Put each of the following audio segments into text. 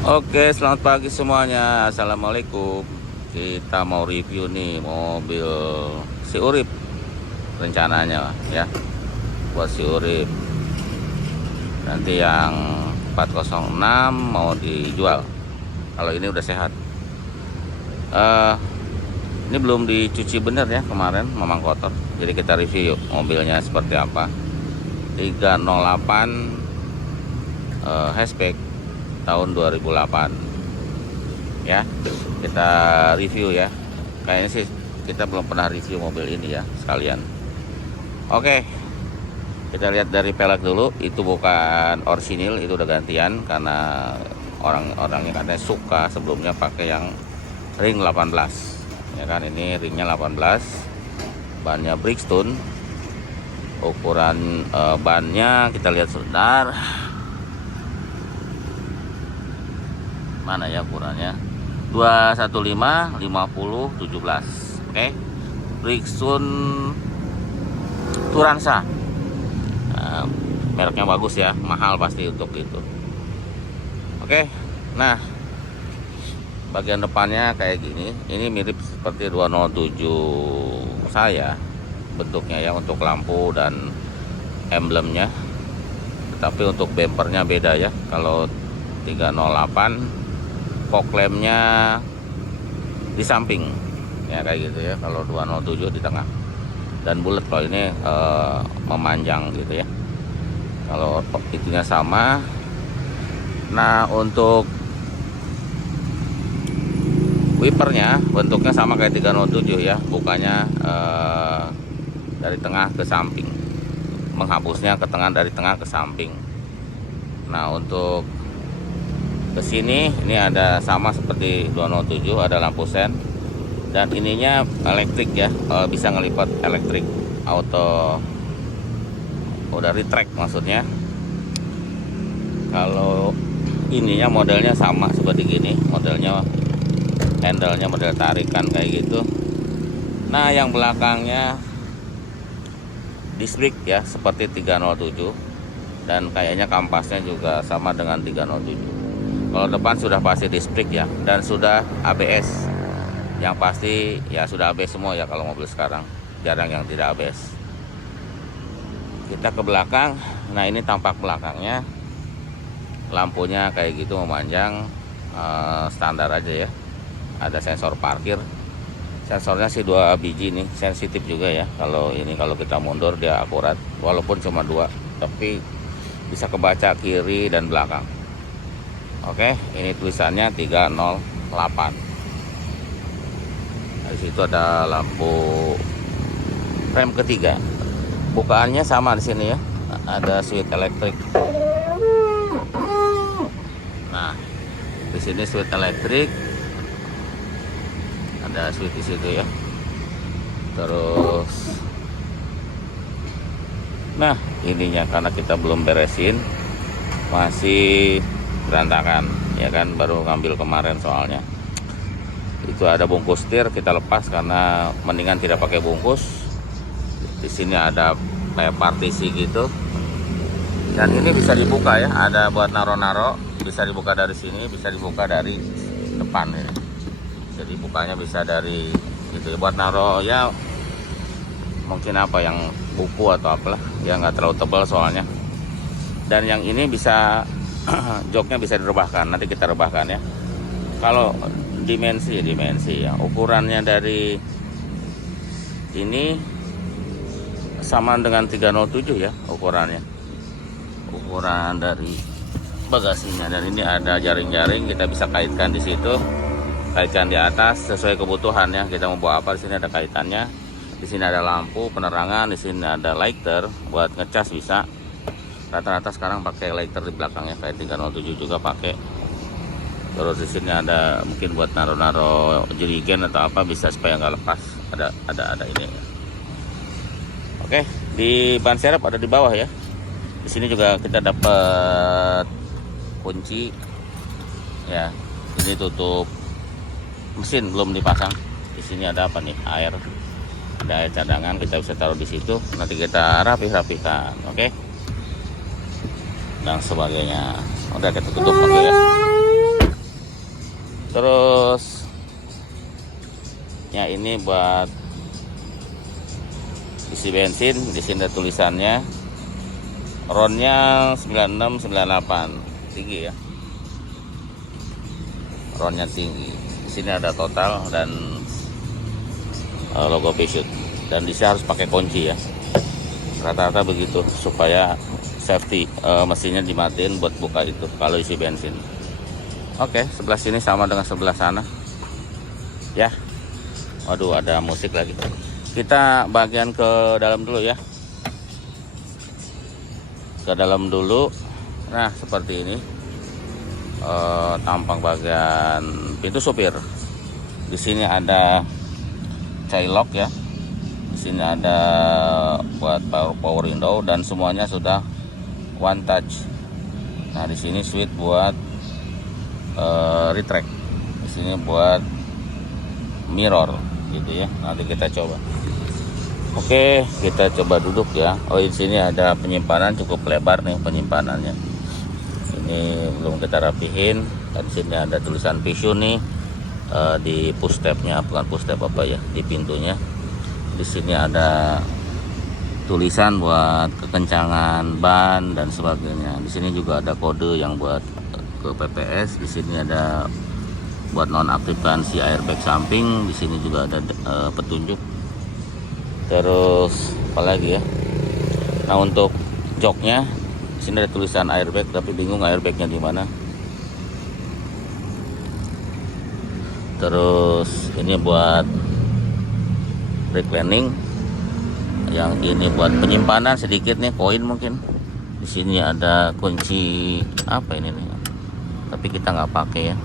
Oke, selamat pagi semuanya. Assalamualaikum. Kita mau review nih mobil si Urip rencananya ya. Buat si Urip. Nanti yang 406 mau dijual. Kalau ini udah sehat. Eh, ini belum dicuci bener ya kemarin, memang kotor. Jadi kita review yuk mobilnya seperti apa. 308 hatchback tahun 2008 ya, kita review ya. Kayaknya sih kita belum pernah review mobil ini ya sekalian. Oke, kita lihat dari pelek dulu. Itu bukan orsinil, itu udah gantian karena orang-orangnya katanya suka sebelumnya pakai yang ring 18 ya kan. Ini ringnya 18, bannya Bridgestone. Ukuran bannya kita lihat sebentar, mana ya ukurannya, 215 50 17. Oke, Bridgestone Turanza. Mereknya bagus ya, mahal pasti untuk itu. Oke, nah bagian depannya kayak gini. Ini mirip seperti 207 saya bentuknya ya, untuk lampu dan emblemnya. Tapi untuk bempernya beda ya. Kalau 308 fog lampnya di samping ya kayak gitu ya. Kalau 207 di tengah dan bulat. Kalau ini memanjang gitu ya. Kalau itunya sama. Nah untuk wipernya bentuknya sama kayak 307 ya, bukannya dari tengah ke samping, menghapusnya ke tengah, dari tengah ke samping. Nah untuk ke sini ini ada sama seperti 207, ada lampu sen dan ininya elektrik ya, bisa ngelipat elektrik auto, udah retract maksudnya. Kalau ininya modelnya sama seperti gini, modelnya handle-nya model tarikan kayak gitu. Nah yang belakangnya disc brake ya seperti 307, dan kayaknya kampasnya juga sama dengan 307. Kalau depan sudah pasti disc brake ya, dan sudah ABS. Yang pasti ya sudah ABS semua ya kalau mobil sekarang, jarang yang tidak ABS. Kita ke belakang. Nah ini tampak belakangnya, lampunya kayak gitu memanjang, standar aja ya. Ada sensor parkir, sensornya sih 2 biji nih, sensitif juga ya. Kalau ini kalau kita mundur dia akurat, walaupun cuma 2 tapi bisa kebaca kiri dan belakang. Oke, ini tulisannya 308. Di situ ada lampu rem ketiga, bukaannya sama di sini ya, ada switch elektrik. Nah di sini switch elektrik, ada switch di situ ya. Terus nah ininya karena kita belum beresin, masih berantakan ya kan, baru ngambil kemarin soalnya. Itu ada bungkus setir, kita lepas karena mendingan tidak pakai bungkus. Di sini ada kayak partisi gitu, dan ini bisa dibuka ya, ada buat naro-naro, bisa dibuka dari sini, bisa dibuka dari depan ini. Jadi bukanya bisa dari gitu ya, buat naro ya, mungkin apa yang buku atau apalah ya, nggak terlalu tebal soalnya. Dan yang ini bisa joknya bisa direbahkan, nanti kita rebahkan ya. Kalau dimensi ya, ukurannya dari ini sama dengan 307 ya ukurannya, ukuran dari bagasinya. Dan ini ada jaring-jaring, kita bisa kaitkan di situ, kaitkan di atas sesuai kebutuhan ya. Kita mau bawa apa, di sini ada kaitannya. Di sini ada lampu penerangan, di sini ada lighter buat ngecas bisa. Rata-rata sekarang pakai lighter di belakangnya, kayak 307 juga pakai. Terus di sini ada mungkin buat naro-naro jerigen atau apa, bisa supaya nggak lepas. Ada ini. Oke, di ban serep ada di bawah ya. Di sini juga kita dapat kunci ya. Ini tutup mesin belum dipasang. Di sini ada apa nih? Air. Ada air cadangan, kita bisa taruh di situ. Nanti kita rapikan, oke? Dan sebagainya. Udah kita tutup, oke ya. Terus ya ini buat isi bensin. Di sini ada tulisannya, ronnya 9698, tinggi ya, ronnya tinggi. Di sini ada total dan logo Peugeot, dan di sini harus pakai kunci ya, rata-rata begitu supaya safety. Mesinnya dimatiin buat buka itu kalau isi bensin. Oke, sebelah sini sama dengan sebelah sana ya. Waduh, ada musik lagi. Kita bagian ke dalam dulu ya, ke dalam dulu. Nah, seperti ini tampang bagian pintu supir. Di sini ada child lock ya. Di sini ada buat power window dan semuanya sudah one touch. Nah, di sini switch buat retract. Di sini buat mirror gitu ya. Nanti kita coba. Oke, kita coba duduk ya. Oh, di sini ada penyimpanan cukup lebar nih penyimpanannya. Ini belum kita rapihin. Dan di sini ada tulisan Peugeot nih di push tab-nya, bukan push tab apa ya, di pintunya. Di sini ada tulisan buat kekencangan ban dan sebagainya. Di sini juga ada kode yang buat ke PPS. Di sini ada buat nonaktifkan si airbag samping. Di sini juga ada petunjuk. Terus apalagi ya. Nah, untuk joknya di sini ada tulisan airbag, tapi bingung airbagnya di mana. Terus ini buat reclining. Yang ini buat penyimpanan sedikit nih, koin mungkin. Di sini ada kunci apa ini nih, tapi kita nggak pakai ya.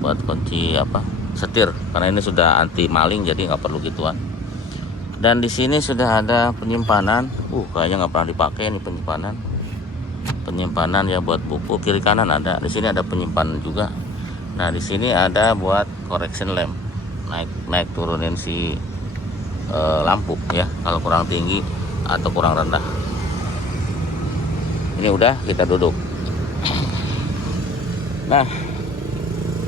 Buat kunci apa, setir, karena ini sudah anti maling jadi nggak perlu gituan. Dan di sini sudah ada penyimpanan. Kayaknya nggak pernah dipakai nih penyimpanan. Penyimpanan ya buat buku. Kiri kanan ada. Di sini ada penyimpanan juga. Nah, di sini ada buat correction lamp. Naik turunin si lampu ya, kalau kurang tinggi atau kurang rendah. Ini udah, kita duduk. Nah,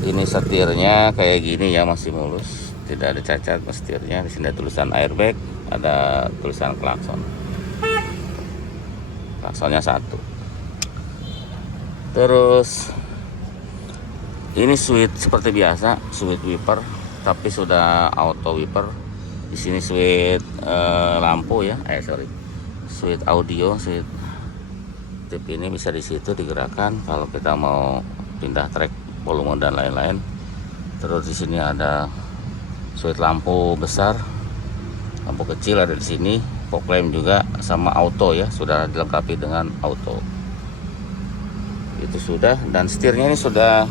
ini setirnya kayak gini ya, masih mulus, tidak ada cacat setirnya. Di sini ada tulisan airbag, ada tulisan klakson. Klaksonnya 1. Terus ini switch seperti biasa, switch wiper, tapi sudah auto wiper. Di sini switch lampu ya, switch audio, switch tip ini bisa di situ digerakkan kalau kita mau pindah track, volume dan lain-lain. Terus di sini ada switch lampu besar, lampu kecil ada di sini, fog lamp juga sama auto ya, sudah dilengkapi dengan auto. Itu sudah, dan setirnya ini sudah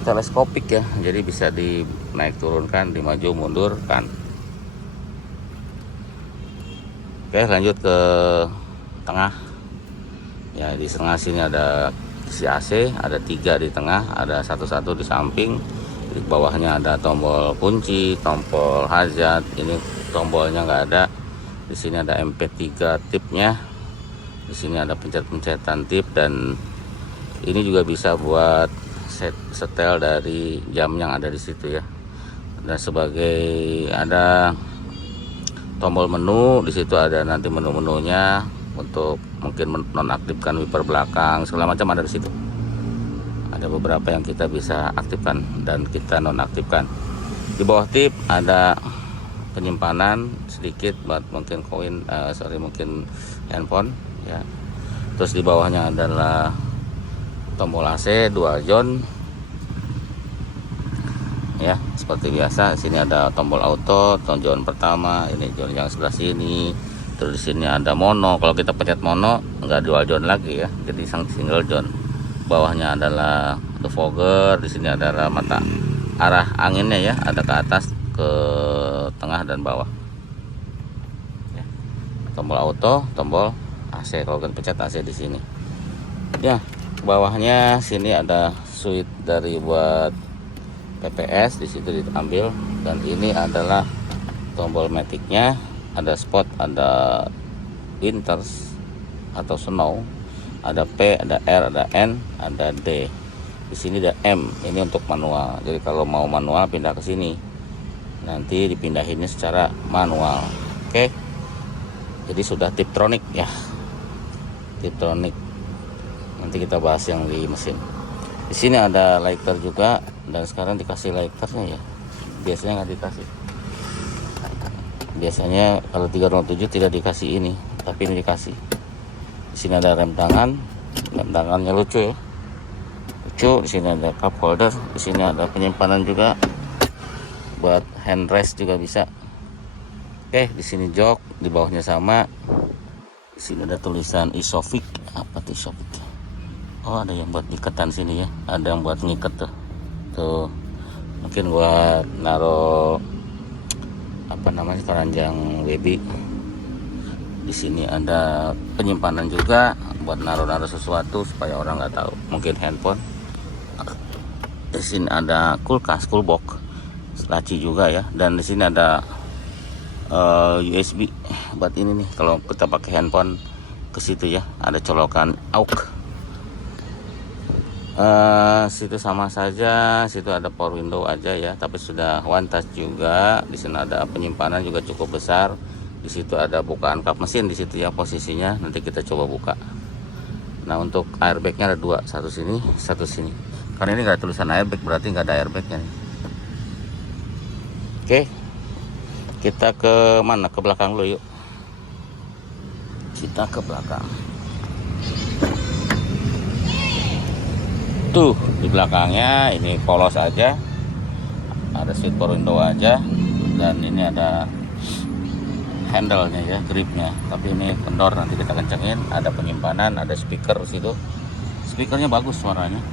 teleskopik ya, jadi bisa dinaik turunkan, dimaju mundurkan. Oke, lanjut ke tengah ya. Di tengah sini ada isi AC, ada 3 di tengah, ada satu-satu di samping. Di bawahnya ada tombol kunci, tombol hazard. Ini tombolnya nggak ada. Di sini ada MP3 tipnya. Di sini ada pencet-pencetan tip, dan ini juga bisa buat setel dari jam yang ada di situ ya. Dan sebagai ada tombol menu, di situ ada nanti menu-menunya untuk mungkin nonaktifkan wiper belakang, segala macam ada di situ. Ada beberapa yang kita bisa aktifkan dan kita nonaktifkan. Di bawah tip ada penyimpanan sedikit buat mungkin koin, mungkin handphone ya. Terus di bawahnya adalah tombol AC dual zone ya, seperti biasa. Sini ada tombol auto, zone pertama, ini zone yang sebelah sini. Terus di sini ada mono. Kalau kita pencet mono nggak dual zone lagi ya, jadi single zone. Bawahnya adalah defogger. Di sini adalah mata arah anginnya ya, ada ke atas, ke tengah dan bawah ya. Tombol auto, tombol AC kalau kita pencet AC di sini ya. Bawahnya sini ada switch dari buat PPS, di situ diambil. Dan ini adalah tombol maticnya, ada spot, ada winters atau snow, ada P, ada R, ada N, ada D. Di sini ada M, ini untuk manual. Jadi kalau mau manual pindah ke sini, nanti dipindahinnya secara manual. Oke, jadi sudah Tiptronic ya, Tiptronic. Nanti kita bahas yang di mesin. Di sini ada lighter juga, dan sekarang dikasih lighternya ya. Biasanya nggak dikasih. Biasanya kalau 307 tidak dikasih ini, tapi ini dikasih. Di sini ada rem tangan, rem tangannya lucu ya, lucu. Di sini ada cup holder, di sini ada penyimpanan juga, buat handrest juga bisa. Oke, di sini jok, di bawahnya sama. Di sini ada tulisan Isofix. Apa tuh Isofix? Oh, ada yang buat iketan sini ya, ada yang buat ngiket tuh. Tuh, mungkin buat naruh apa namanya, keranjang baby. Di sini ada penyimpanan juga buat naruh-naruh sesuatu supaya orang nggak tahu, mungkin handphone. Di sini ada kulkas, coolbox, laci juga ya. Dan di sini ada USB buat ini nih, kalau kita pakai handphone ke situ ya, ada colokan AUX. Situ sama saja, situ ada power window aja ya, tapi sudah one touch juga. Di sini ada penyimpanan juga cukup besar. Di situ ada bukaan kap mesin di situ ya posisinya. Nanti kita coba buka. Nah, untuk airbagnya ada dua, satu sini, satu sini. Karena ini nggak ada tulisan airbag, berarti nggak ada airbagnya nih. Oke, kita ke mana? Ke belakang dulu yuk. Kita ke belakang. Tuh di belakangnya ini polos aja, ada seat power window aja, dan ini ada handle-nya ya, gripnya. Tapi ini kendor, nanti kita kencengin. Ada penyimpanan, ada speaker di situ. Speakernya bagus suaranya.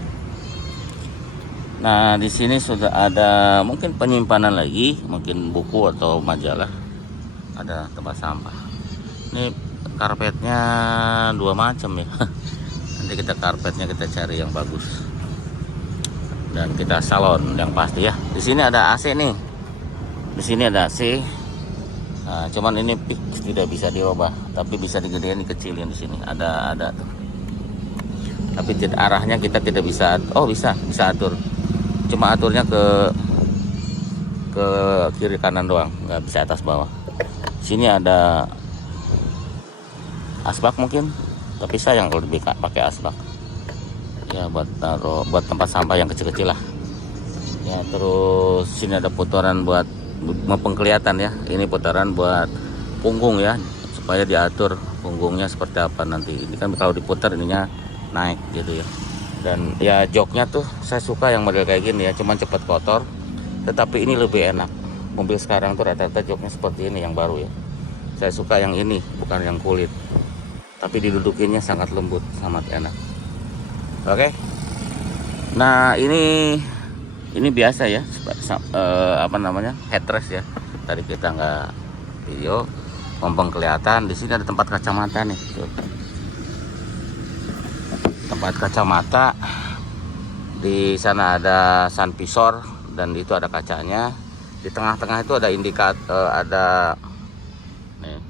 Nah, di sini sudah ada mungkin penyimpanan lagi, mungkin buku atau majalah. Ada tempat sampah. Ini karpetnya dua macam ya. Nanti kita karpetnya kita cari yang bagus. Dan kita salon yang pasti ya. Di sini ada AC nih. Di sini ada AC. Nah, cuman ini fix, tidak bisa dirubah, tapi bisa digedein, dikecilin. Di sini ada tuh. Tapi arahnya kita tidak bisa. Oh, bisa atur. Cuma aturnya ke kiri kanan doang, nggak bisa atas bawah. Sini ada asbak mungkin, tapi sayang kalau pakai asbak ya, buat taruh, buat tempat sampah yang kecil-kecil lah ya. Terus sini ada putaran buat penglihatan ya, ini putaran buat punggung ya, supaya diatur punggungnya seperti apa nanti. Ini kan kalau diputar ininya naik gitu ya. Dan ya joknya tuh saya suka yang model kayak gini ya, cuman cepat kotor, tetapi ini lebih enak. Mobil sekarang tuh rata-rata joknya seperti ini yang baru ya. Saya suka yang ini, bukan yang kulit, tapi didudukinnya sangat lembut, sangat enak. Oke. Nah, ini biasa ya, apa namanya, headrest ya. Tadi kita nggak video, mumpung kelihatan. Di sini ada tempat kacamata nih tuh. Tempat kacamata. Di sana ada sun visor, dan itu ada kacanya. Di tengah-tengah itu ada ada nih,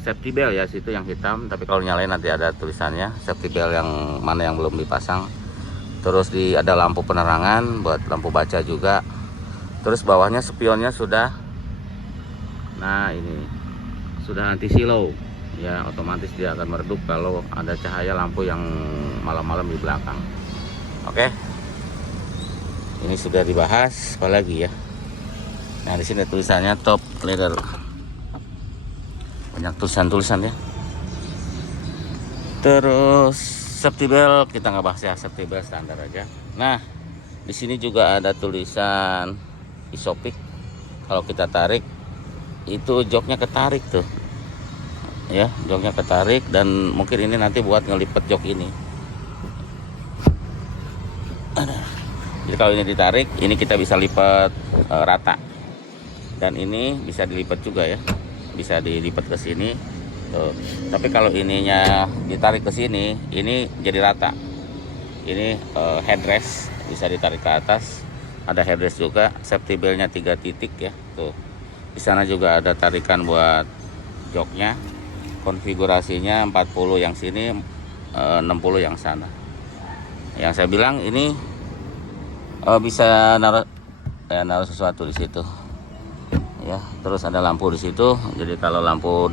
safety belt ya, situ yang hitam. Tapi kalau nyalain nanti ada tulisannya safety belt yang mana yang belum dipasang. Terus ada lampu penerangan buat lampu baca juga. Terus bawahnya spionnya sudah, nah ini sudah anti silau ya, otomatis dia akan meredup kalau ada cahaya lampu yang malam-malam di belakang. Oke, ini sudah dibahas. Apalagi ya, nah di sini tulisannya top leather, banyak tulisan ya. Terus safety belt kita nggak bahas ya, safety belt standar aja. Nah, di sini juga ada tulisan Isofix. Kalau kita tarik itu joknya ketarik tuh ya, joknya ketarik. Dan mungkin ini nanti buat ngelipet jok ini. Jadi kalau ini ditarik, ini kita bisa lipat rata. Dan ini bisa dilipat juga ya, bisa dilipat ke sini tuh. Tapi kalau ininya ditarik ke sini, ini jadi rata. Ini headrest bisa ditarik ke atas, ada headrest juga. Safety beltnya 3 titik ya tuh. Di sana juga ada tarikan buat joknya. Konfigurasinya 40 yang sini, 60 yang sana. Yang saya bilang ini bisa naruh sesuatu di situ ya. Terus ada lampu di situ, jadi kalau lampu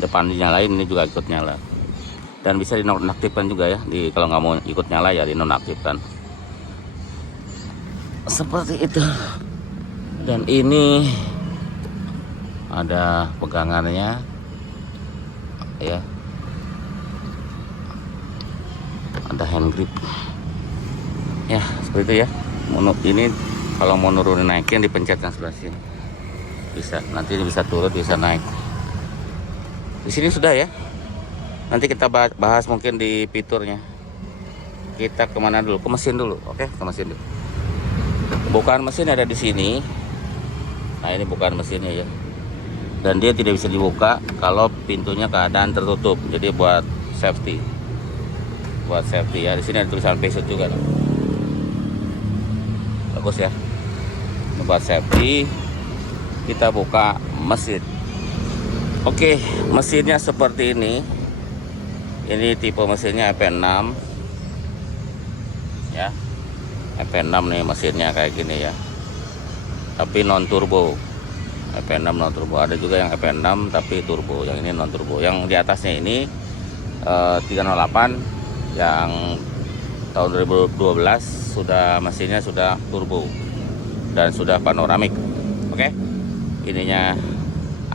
depan dinyalain, ini juga ikut nyala. Dan bisa dinonaktifkan juga ya, kalau nggak mau ikut nyala ya dinonaktifkan seperti itu. Dan ini ada pegangannya ya, ada hand grip ya, seperti itu ya. Ini kalau mau nurunin naikin dipencet yang sebelah sini bisa, nanti bisa turun bisa naik. Di sini sudah ya, nanti kita bahas mungkin di fiturnya. Kita kemana dulu? Ke mesin dulu. Oke, ke mesin dulu. Bukaan mesin ada di sini. Nah, ini bukaan mesinnya ya. Dan dia tidak bisa dibuka kalau pintunya keadaan tertutup. Jadi buat safety. Buat safety ya. Di sini ada tulisan Peugeot juga. Bagus ya. Ini buat safety. Kita buka mesin. Oke, mesinnya seperti ini. Ini tipe mesinnya FP6 ya. FP6 nih mesinnya kayak gini ya, tapi non turbo. FP6 non turbo, ada juga yang FP6 tapi turbo. Yang ini non turbo. Yang di atasnya ini 308 yang tahun 2012 sudah, mesinnya sudah turbo dan sudah panoramik. Oke, ininya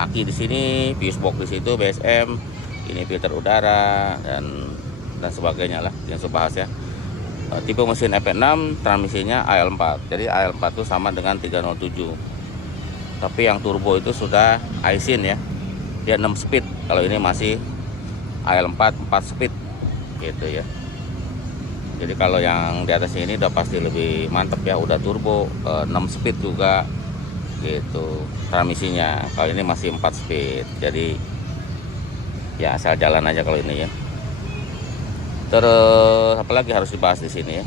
aki di sini, fuse box di situ, BSM, ini filter udara dan sebagainya lah yang saya bahas ya. Tipe mesin FP6, transmisinya AL4. Jadi AL4 itu sama dengan 307. Tapi yang turbo itu sudah Aisin ya. Dia 6 speed. Kalau ini masih AL4 4 speed gitu ya. Jadi kalau yang di atasnya ini udah pasti lebih mantep ya, udah turbo 6 speed juga gitu transmisinya. Kalau ini masih 4 speed. Jadi ya asal jalan aja kalau ini ya. Terus apalagi harus dibahas di sini ya.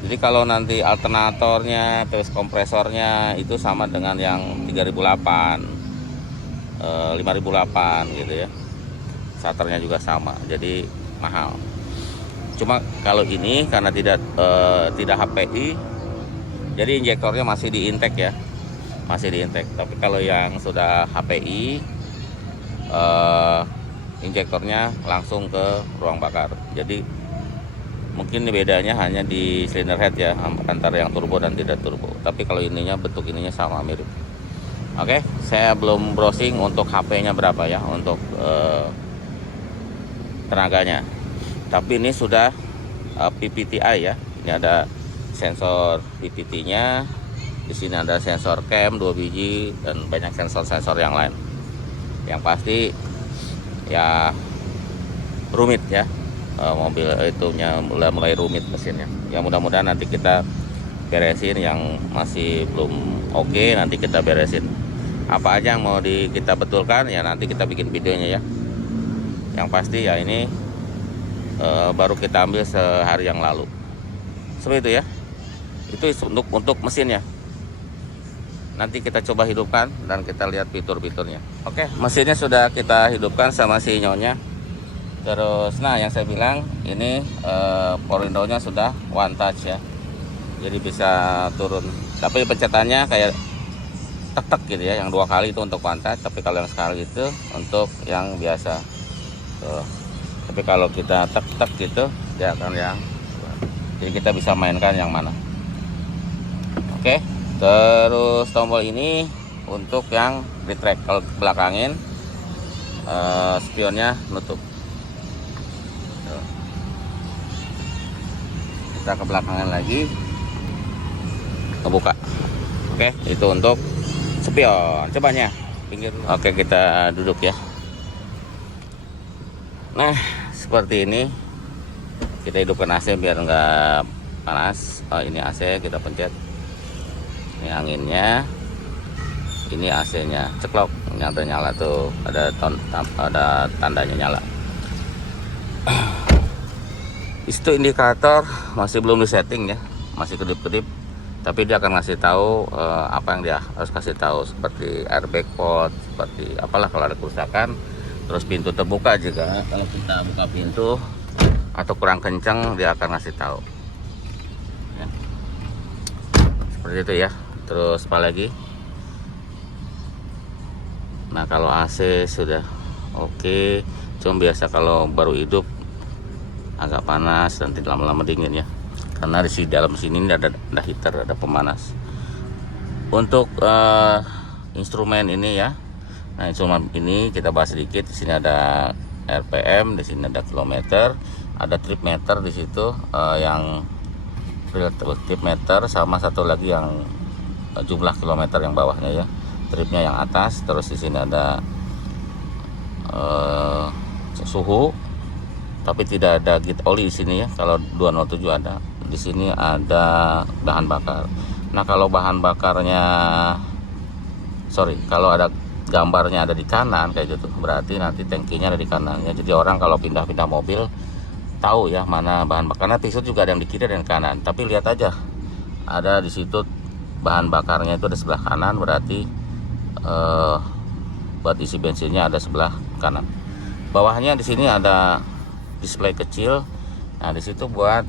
Jadi kalau nanti alternatornya terus kompresornya itu sama dengan yang 3008, 5008 gitu ya. Starternya juga sama. Jadi mahal. Cuma kalau ini karena tidak HPI, jadi injektornya masih di intake ya. Masih di intake. Tapi kalau yang sudah HPI, injektornya langsung ke ruang bakar. Jadi mungkin bedanya hanya di cylinder head ya, antara yang turbo dan tidak turbo. Tapi kalau ininya, bentuk ininya sama, mirip. Oke, saya belum browsing untuk HP-nya berapa ya, untuk tenaganya. Tapi ini sudah PPTi ya. Ini ada sensor PPT-nya. Di sini ada sensor cam 2 biji dan banyak sensor-sensor yang lain. Yang pasti ya rumit ya, mobil itunya mulai rumit mesinnya ya. Mudah-mudahan nanti kita beresin yang masih belum oke, nanti kita beresin apa aja yang mau kita betulkan ya, nanti kita bikin videonya ya. Yang pasti ya ini baru kita ambil sehari yang lalu seperti itu ya. Itu untuk mesinnya. Nanti kita coba hidupkan dan kita lihat fitur-fiturnya. Oke, mesinnya sudah kita hidupkan sama si nyonya. Terus, nah yang saya bilang ini power window-nya sudah one touch ya. Jadi bisa turun. Tapi pencetannya kayak tek-tek gitu ya. Yang 2 kali itu untuk one touch. Tapi kalau yang sekali itu untuk yang biasa. Tuh. Tapi kalau kita tek-tek gitu, dia akan yang. Jadi kita bisa mainkan yang mana. Oke. Terus tombol ini untuk yang retract. Kalau belakangin spionnya nutup. Kita ke belakangan lagi, kebuka. Oke, itu untuk spion. Cobanya pinggir. Oke, kita duduk ya. Nah, seperti ini. Kita hidupkan AC biar nggak panas. Ini AC, kita pencet. Ini anginnya, ini AC-nya, ceklok, ini ada nyala tuh, ada tandanya nyala. Itu indikator masih belum disetting ya, masih kedip-kedip, tapi dia akan ngasih tahu apa yang dia harus kasih tahu, seperti airbag fault, seperti apalah kalau ada kerusakan. Terus pintu terbuka juga, kalau kita buka pintu atau kurang kencang, dia akan ngasih tahu ya. Seperti itu ya. Terus apa lagi? Nah kalau AC sudah oke, cuma biasa kalau baru hidup agak panas, nanti lama-lama dingin ya, karena di dalam sini ada heater, ada pemanas. Untuk instrumen ini ya, nah instrumen ini kita bahas sedikit. Di sini ada RPM, di sini ada kilometer, ada trip meter di situ, yang trip meter, sama satu lagi yang jumlah kilometer yang bawahnya ya, tripnya yang atas. Terus di sini ada suhu, tapi tidak ada git oli di sini ya. Kalau 207 ada. Di sini ada bahan bakar. Nah kalau bahan bakarnya, kalau ada gambarnya ada di kanan kayak gitu, berarti nanti tangkinya ada di kanan ya. Jadi orang kalau pindah-pindah mobil tahu ya mana bahan bakar. Karena tisu juga ada yang di kiri dan kanan, tapi lihat aja ada di situ bahan bakarnya itu ada sebelah kanan, berarti buat isi bensinnya ada sebelah kanan. Bawahnya di sini ada display kecil. Nah di situ buat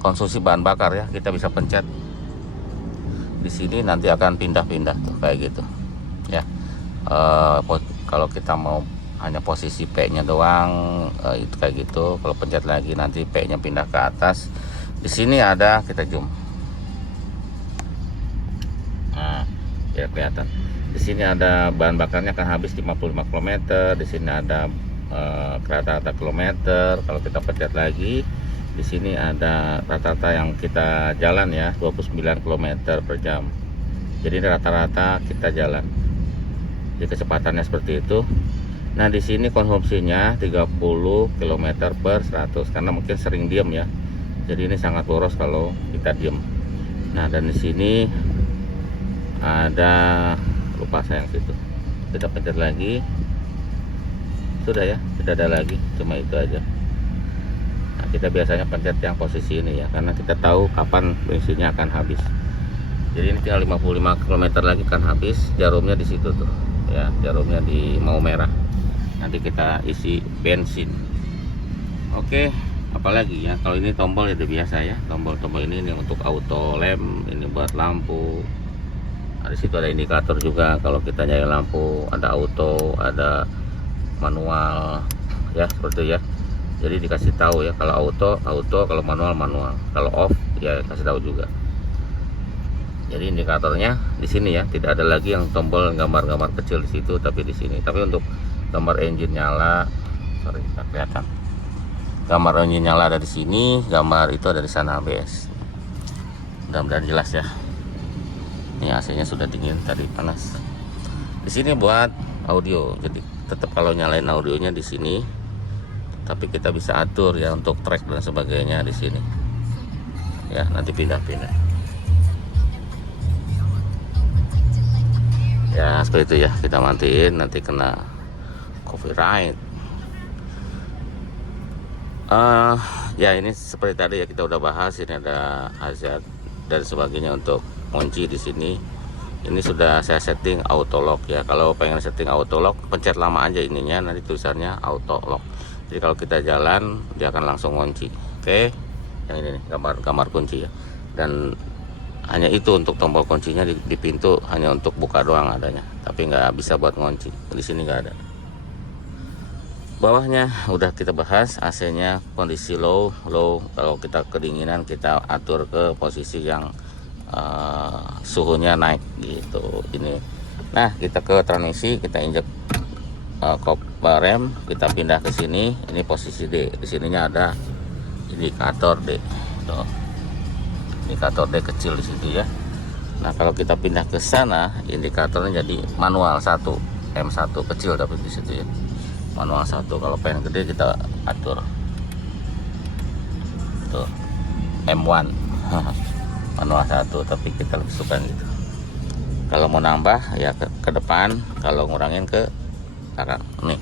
konsumsi bahan bakar ya, kita bisa pencet di sini, nanti akan pindah-pindah tuh kayak gitu ya. Kalau kita mau hanya posisi P-nya doang, itu kayak gitu. Kalau pencet lagi nanti P-nya pindah ke atas. Di sini ada, kita zoom. Nah, ya kelihatan. Di sini ada bahan bakarnya akan habis 55 km. Di sini ada rata-rata kilometer. Kalau kita pencet lagi, di sini ada rata-rata yang kita jalan ya, 29 km per jam. Jadi rata-rata kita jalan. Jadi kecepatannya seperti itu. Nah di sini konsumsinya 30 km per 100, karena mungkin sering diam ya. Jadi ini sangat boros kalau kita diam. Nah dan di sini ada, lupa sayang situ. Kita pencet lagi. Sudah ya, tidak ada lagi, cuma itu aja. Nah, kita biasanya pencet yang posisi ini ya, karena kita tahu kapan bensinnya akan habis. Jadi ini tinggal 55 km lagi kan habis. Jarumnya di situ tuh ya, jarumnya di mau merah. Nanti kita isi bensin. Oke, apalagi ya, kalau ini tombol ya udah biasa ya. Tombol-tombol ini untuk auto lem, ini buat lampu. Nah, di situ ada indikator juga kalau kita nyalain lampu, ada auto, ada manual ya, seperti itu ya. Jadi dikasih tahu ya, kalau auto, kalau manual. Kalau off ya kasih tahu juga. Jadi indikatornya di sini ya, tidak ada lagi yang tombol gambar-gambar kecil di situ, tapi di sini. Tapi untuk gambar engine nyala, tak kelihatan. Gambar engine nyala ada di sini, gambar itu ada di sana ABS. Mudah-mudahan jelas ya. Ini AC-nya sudah dingin, tadi panas. Di sini buat audio, jadi tetap kalau nyalain audionya di sini, tapi kita bisa atur ya untuk track dan sebagainya di sini. Ya, nanti pindah-pindah. Ya, seperti itu ya. Kita matiin, nanti kena copyright. Ya ini seperti tadi ya, kita udah bahas. Ini ada hazard dan sebagainya untuk kunci di sini. Ini sudah saya setting auto lock ya. Kalau pengen setting auto lock, pencet lama aja ininya, nanti tulisannya auto lock. Jadi kalau kita jalan, dia akan langsung kunci. Oke, yang ini nih, gambar kunci ya. Dan hanya itu untuk tombol kuncinya di pintu, hanya untuk buka doang adanya, tapi nggak bisa buat ngunci. Di sini nggak ada. Bawahnya udah kita bahas. AC-nya kondisi low. Kalau kita kedinginan, kita atur ke posisi yang suhunya naik gitu. Ini. Nah, kita ke transmisi, kita injek rem, kita pindah ke sini. Ini posisi D. Di sininya ada indikator D. Tuh. Indikator D kecil di situ ya. Nah, kalau kita pindah ke sana, indikatornya jadi manual 1, M1 kecil tapi di situ ya. Manual 1. Kalau pengen gede kita atur. Tuh. M1. Manual 1, tapi kita lebih suka gitu. Kalau mau nambah ya ke depan, kalau ngurangin ke belakang. Nih,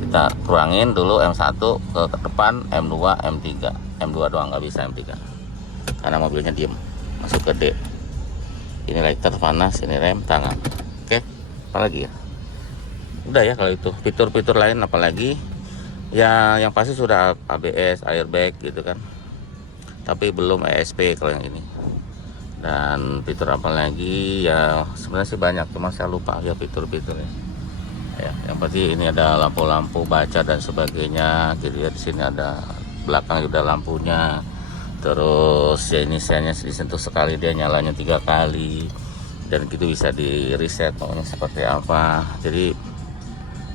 kita kurangin dulu M1 ke depan, M2, M3. M2 doang, nggak bisa M3 karena mobilnya diem. Masuk ke D. Ini lighter panas, ini rem tangan. Oke, apalagi ya? Udah ya kalau itu. Fitur-fitur lain apalagi Ya yang pasti sudah ABS, airbag gitu kan, tapi belum ESP kalau yang ini. Dan fitur apa lagi ya, sebenarnya sih banyak, cuma saya lupa ya fitur-fiturnya ya. Yang pasti ini ada lampu-lampu baca dan sebagainya gitu ya. Di sini ada belakang juga lampunya. Terus ya ini saya disentuh sekali dia nyalanya 3 kali, dan gitu bisa di reset maunya seperti apa. Jadi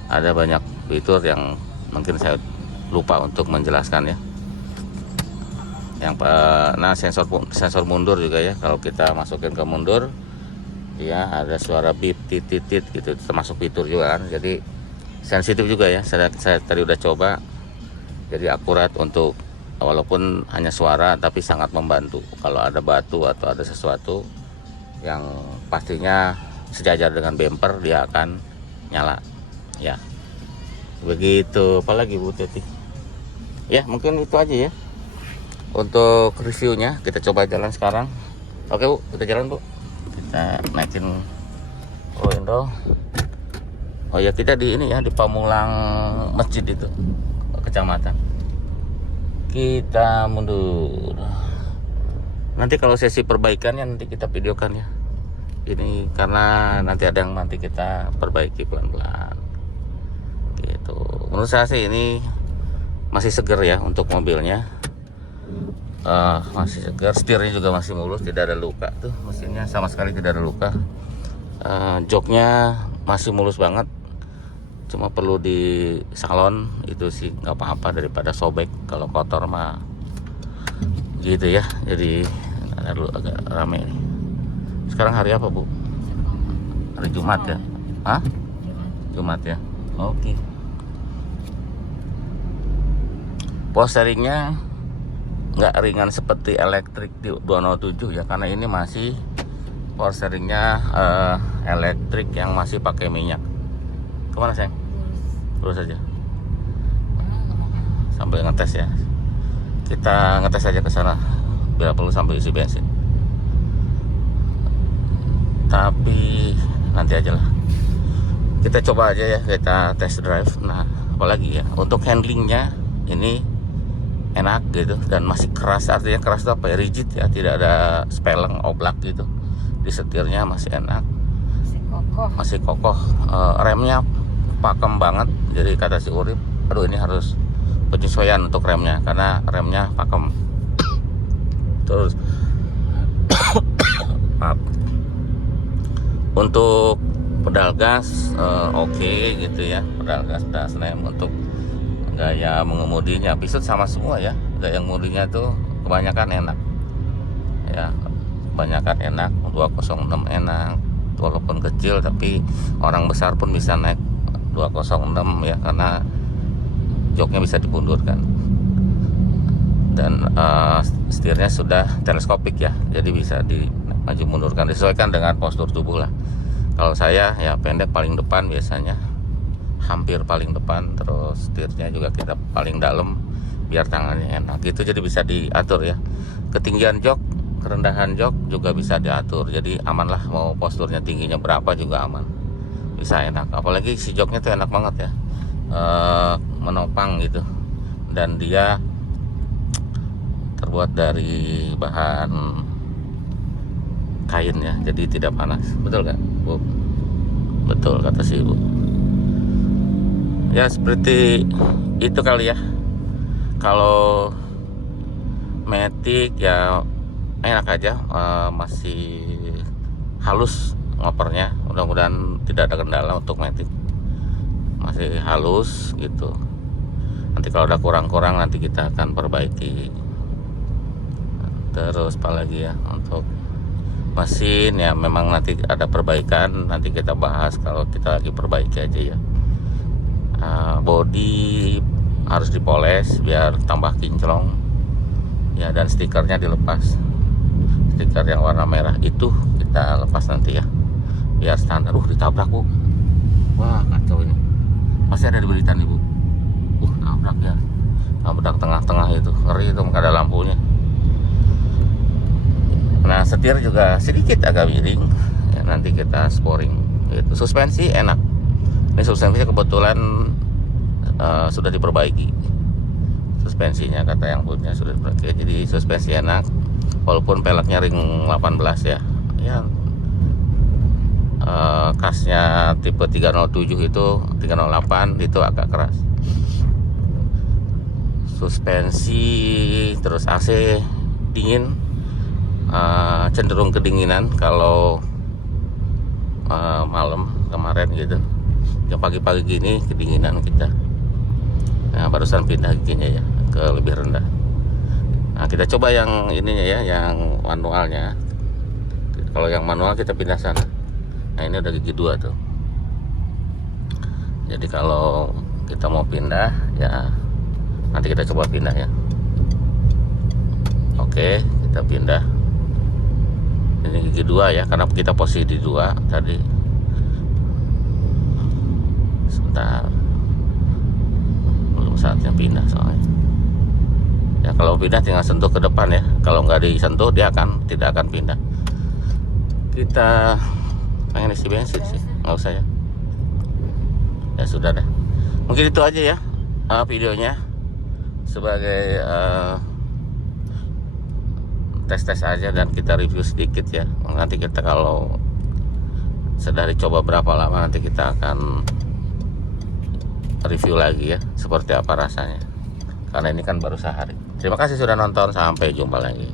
ada banyak fitur yang mungkin saya lupa untuk menjelaskan ya. Nah sensor mundur juga ya, kalau kita masukin ke mundur ya ada suara bip titit gitu, termasuk fitur juga kan. Jadi sensitif juga ya, saya tadi udah coba, jadi akurat untuk walaupun hanya suara tapi sangat membantu kalau ada batu atau ada sesuatu yang pastinya sejajar dengan bumper dia akan nyala ya. Begitu. Apalagi Bu Teti ya, mungkin itu aja ya untuk reviewnya. Kita coba jalan sekarang. Oke Bu, kita jalan Bu. Kita naikin window. Oh ya, kita di ini ya, di Pamulang masjid itu, kecamatan. Kita mundur. Nanti kalau sesi perbaikannya nanti kita videokan ya. Ini karena nanti ada yang nanti kita perbaiki pelan-pelan. Gitu. Menurut saya sih ini masih seger ya untuk mobilnya. Masih segar, setirnya juga masih mulus, tidak ada luka tuh, mesinnya sama sekali tidak ada luka. Joknya masih mulus banget, cuma perlu di salon itu sih nggak apa-apa daripada sobek. Kalau kotor mah gitu ya. Jadi ada dulu agak rame nih. Sekarang hari apa Bu? Hari Jumat ya? Hah? Jumat ya. Oke. Posteringnya nggak ringan seperti elektrik di 207 ya, karena ini masih power steeringnya elektrik yang masih pakai minyak. Kemana sayang? Terus aja sambil ngetes ya, kita ngetes aja ke sana bila perlu sambil isi bensin, tapi nanti aja lah, kita coba aja ya, kita test drive. Nah apalagi ya, untuk handlingnya ini enak gitu, dan masih keras. Artinya keras itu apa ya, rigid ya, tidak ada speleng oblak gitu. Di setirnya masih enak, masih kokoh. Remnya pakem banget. Jadi kata si Urip, aduh ini harus penyesuaian untuk remnya, karena remnya pakem. Terus maaf, untuk pedal gas oke gitu ya, pedal gas Dasnem. Untuk gaya mengemudinya Pisut sama semua ya, gaya mengemudinya tuh kebanyakan enak ya, kebanyakan enak. 206 enak, walaupun kecil tapi orang besar pun bisa naik 206 ya, karena joknya bisa dibundurkan, dan setirnya sudah teleskopik ya, jadi bisa dimaju mundurkan, disesuaikan dengan postur tubuh lah. Kalau saya ya pendek paling depan biasanya, hampir paling depan. Terus setirnya juga kita paling dalam biar tangannya enak gitu, jadi bisa diatur ya. Ketinggian jok, kerendahan jok juga bisa diatur, jadi aman lah, mau posturnya tingginya berapa juga aman, bisa enak. Apalagi si joknya tuh enak banget ya, menopang gitu, dan dia terbuat dari bahan kain ya, jadi tidak panas. Betul gak Bu? Betul kata si Ibu. Ya seperti itu kali ya. Kalau Matic ya enak aja, masih halus ngopernya. Mudah-mudahan tidak ada kendala untuk Matic, masih halus gitu. Nanti kalau udah kurang-kurang nanti kita akan perbaiki. Terus apalagi ya, untuk mesin ya memang nanti ada perbaikan, nanti kita bahas kalau kita lagi perbaiki aja ya. Bodi harus dipoles biar tambah kinclong ya, dan stikernya dilepas. Stiker yang warna merah itu kita lepas nanti ya, biar standar. Ditabrak Bu, wah kacau ini. Masih ada di berita nih Bu, nabrak ya, nabrak tengah-tengah itu, ngeri itu, nggak ada lampunya. Nah setir juga sedikit agak miring ya, nanti kita sporing gitu. Suspensi enak, ini suspensinya kebetulan sudah diperbaiki suspensinya, kata yang punya sudah diperbaiki. Jadi suspensi enak walaupun peleknya ring 18 ya. Kasnya tipe 307 itu 308 itu agak keras. Suspensi terus AC dingin, cenderung kedinginan kalau malam kemarin gitu. Yang pagi-pagi gini kedinginan kita. Nah, barusan pindah giginya ya ke lebih rendah. Nah, kita coba yang ininya ya, yang manualnya. Kalau yang manual kita pindah sana. Nah, ini udah gigi 2 tuh. Jadi kalau kita mau pindah ya nanti kita coba pindah ya. Oke, kita pindah. Ini gigi 2 ya, karena kita posisi di 2 tadi. Sebentar, belum saatnya pindah soalnya. Ya kalau pindah tinggal sentuh ke depan ya. Kalau nggak disentuh dia tidak akan pindah. Kita pengen isi bensin sih, nggak usah ya. Ya sudah deh. Mungkin itu aja ya videonya, sebagai tes-tes aja dan kita review sedikit ya. Nanti kita kalau sudah dicoba berapa lama nanti kita akan review lagi ya, seperti apa rasanya. Karena ini kan baru sehari. Terima kasih sudah nonton, sampai jumpa lagi.